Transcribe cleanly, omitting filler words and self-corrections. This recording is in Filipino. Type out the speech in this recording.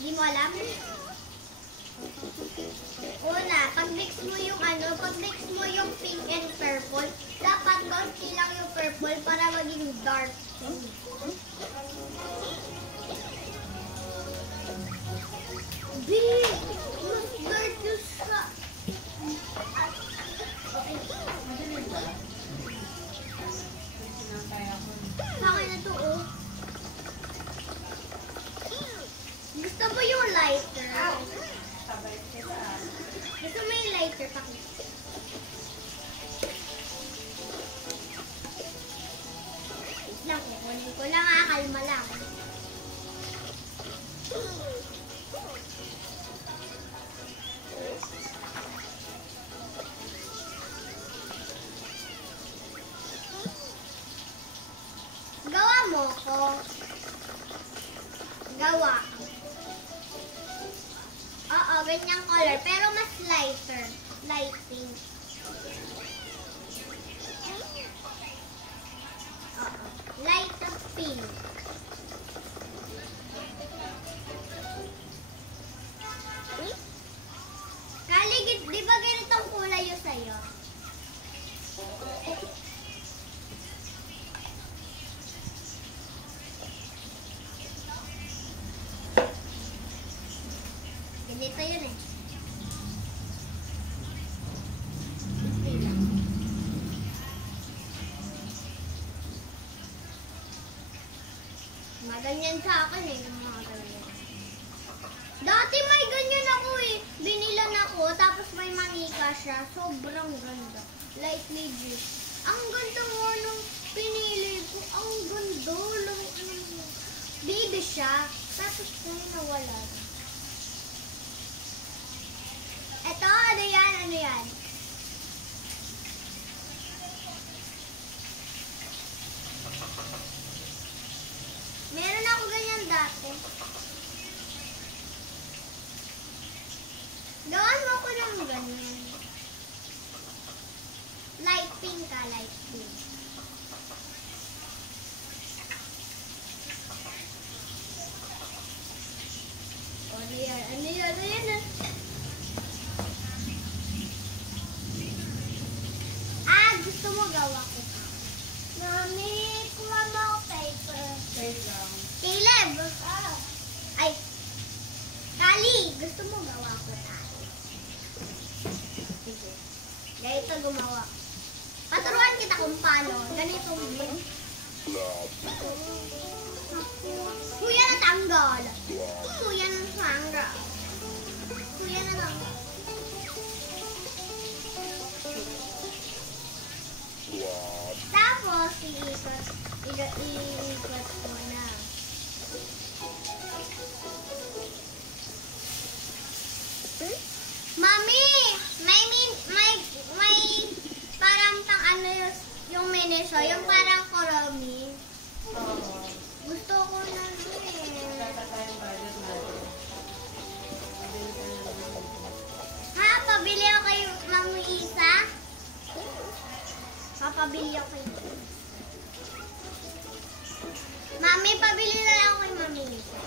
Hindi mo alam? Una, pag-mix mo yung pag-mix mo yung pink and purple, dapat konti lang yung purple para maging dark. Big! Mas dark yung sa... Sa akin na to, oh. Gusto mo yung lighter? Gusto mo yung lighter, pakita. Wait lang, kukunin ko lang, kalma lang. Gawa mo ko. Gawa. Oo, ganyang color. Pero mas lighter. Light pink. Oo. Light pink. Kaligid, di ba ganitong kulay yung sa'yo? Ganito yun eh. Maganyan sa akin eh. Mga ganyan. Dati may ganyan ako eh. Binilan ako, tapos may manika siya. Sobrang ganda. Light medium. Ang ganda nga nung pinili ko. Ang ganda. Baby siya. Tapos kaya nawala. Ito, ano yan? Ano yan? Meron ako ganyan dati. Gawan mo ko ng ganyan. Light pink ka, light pink. Ano yan? Ano yan? Ano yan? Gusto mo gawa ko? Mami, kuha mo ako paper. Caleb! Ay! Kali! Gusto mo gawa ko tayo? Sige. Ganito gumawa. Paturuan kita kung paano. Ganito mo. Kuya na tanggal. Kuya na tanggal. Kuya na tanggal. Tapos, iikot mo na. Mami! May parang pang ano yung miniso, yung parang koromi. Gusto ko na Ha? Pabili ako kay Mami Isa? Papabili ako kay Mami, pabili na lang ako kay Mami Isa.